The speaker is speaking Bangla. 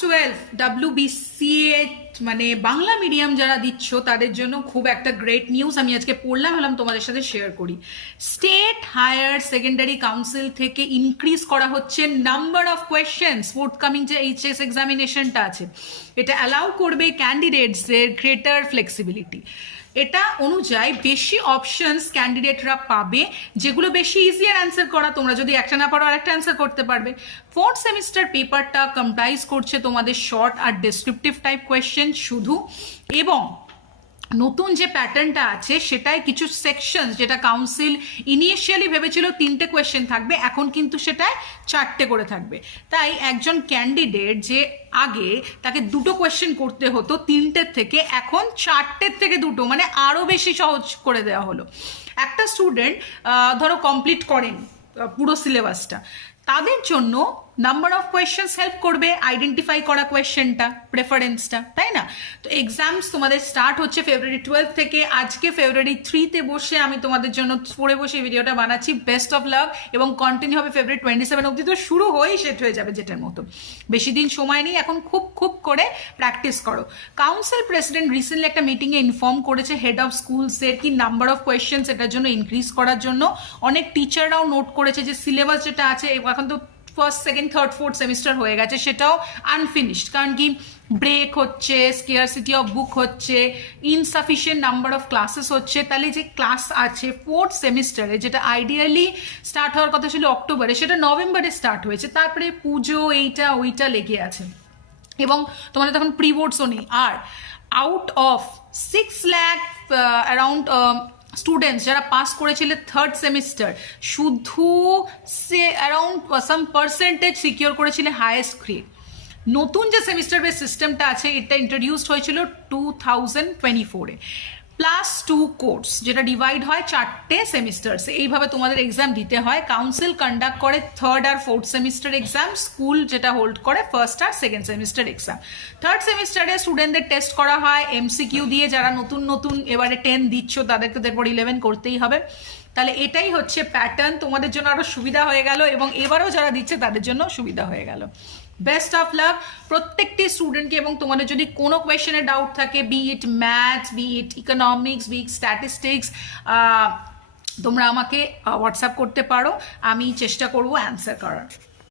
12 WBCA মানে বাংলা মিডিয়াম যারা দিচ্ছ তাদের জন্য খুব একটা গ্রেট নিউজ আমি আজকে পড়লাম, হলাম তোমাদের সাথে শেয়ার করি। স্টেট হায়ার সেকেন্ডারি কাউন্সিল থেকে ইনক্রিজ করা হচ্ছে নাম্বার অফ কোয়েশ্চেন্স ফোর্থকামিং যে এইচএস এক্সামিনেশনটা আছে, এটা অ্যালাউ করবে ক্যান্ডিডেটসদের গ্রেটার ফ্লেক্সিবিলিটি। এটা অনুযায়ী বেশি অপশনস ক্যান্ডিডেটরা পাবে, যেগুলো বেশি ইজিয়ার অ্যান্সার করা। তোমরা যদি একটা না পারো আরেকটা অ্যান্সার করতে পারবে। ফোর্থ সেমিস্টার পেপারটা কম্প্রাইজ করছে তোমাদের শর্ট আর ডেসক্রিপটিভ টাইপ কোয়েশ্চেন শুধু, এবং নতুন যে প্যাটার্নটা আছে সেটায় কিছু সেকশনস, যেটা কাউন্সিল ইনিশিয়ালি ভেবেছিল 3টে কোয়েশ্চেন থাকবে, এখন কিন্তু সেটায় 4টে করে থাকবে। তাই একজন ক্যান্ডিডেট যে আগে তাকে 2টো কোয়েশ্চেন করতে হতো 3টের থেকে, এখন 4টের থেকে 2টো, মানে আরও বেশি সহজ করে দেওয়া হলো। একটা স্টুডেন্ট ধরো কমপ্লিট করেন পুরো সিলেবাসটা, তাদের জন্য নাম্বার অফ কোয়েশ্চেন্স হেল্প করবে আইডেন্টিফাই করা কোয়েশ্চেনটা, প্রেফারেন্সটা, তাই না? তো এক্সামস তোমাদের স্টার্ট হচ্ছে ফেব্রুয়ারি 12 থেকে। আজকে ফেব্রুয়ারি 3-তে বসে আমি তোমাদের জন্য পড়ে বসে ভিডিওটা বানাচ্ছি। বেস্ট অফ লাক, এবং কন্টিনিউ হবে ফেব্রুয়ারি 27 অবধি। তো শুরু হয়েই সেট হয়ে যাবে যেটার মতো, বেশি দিন সময় নেই, এখন খুব খুব করে প্র্যাকটিস করো। কাউন্সিল প্রেসিডেন্ট রিসেন্টলি একটা মিটিংয়ে ইনফর্ম করেছে হেড অফ স্কুলসের কি নাম্বার অফ কোয়েশ্চেন্স এটার জন্য ইনক্রিজ করার জন্য। অনেক টিচাররাও নোট করেছে যে সিলেবাস যেটা আছে এখন তো first second third fourth semester হয়ে গেছে, সেটাও আনফিনিশড, কারণ কি ব্রেক হচ্ছে, স্কেয়ারসিটি অফ বুক হচ্ছে, ইনসাফিসিয়েন্ট নাম্বার অফ ক্লাসেস হচ্ছে। তাহলে যে ক্লাস আছে ফোর্থ সেমিস্টারে, যেটা আইডিয়ালি স্টার্ট হওয়ার কথা ছিল অক্টোবরে, সেটা নভেম্বরে স্টার্ট হয়েছে। তারপরে পুজো এইটা ওইটা লেগে আছে, এবং তোমাদের তখন প্রি বোর্ডসও নেই। আর out of 6 lakh around students যারা পাস করেছিল থার্ড সেমিস্টার, শুধু সে অ্যারাউন্ড সাম পার্সেন্টেজ সিকিওর করেছিল হায়েস্ট গ্রেড। নতুন যে সেমিস্টার বেস সিস্টেমটা আছে এটা ইন্ট্রোডিউসড হয়েছিল 2024-এ, +2 কোর্স, যেটা ডিভাইড হয় 4টে সেমিস্টার্সে। এইভাবে তোমাদের এক্সাম দিতে হয়। কাউন্সিল কন্ডাক্ট করে থার্ড আর ফোর্থ সেমিস্টার এক্সাম, স্কুল যেটা হোল্ড করে ফার্স্ট আর সেকেন্ড সেমিস্টার এক্সাম। থার্ড সেমিস্টারে স্টুডেন্টদের টেস্ট করা হয় এমসিকিউ দিয়ে, যারা নতুন নতুন এবারে 10 দিচ্ছ তাদেরকে তারপর 11 করতেই হবে। তাহলে এটাই হচ্ছে প্যাটার্ন, তোমাদের জন্য আরও সুবিধা হয়ে গেল, এবং এবারও যারা দিচ্ছে তাদের জন্য সুবিধা হয়ে গেল। বেস্ট অফ লাক প্রত্যেকটি স্টুডেন্টকে, এবং তোমাদের যদি কোনো কোয়েশ্চেনে ডাউট থাকে, বি ইট ম্যাথস, বি ইট ইকোনমিক্স, বি ইট স্ট্যাটিস্টিক্স, তোমরা আমাকে হোয়াটসঅ্যাপ করতে পারো, আমি চেষ্টা করবো অ্যান্সার করার।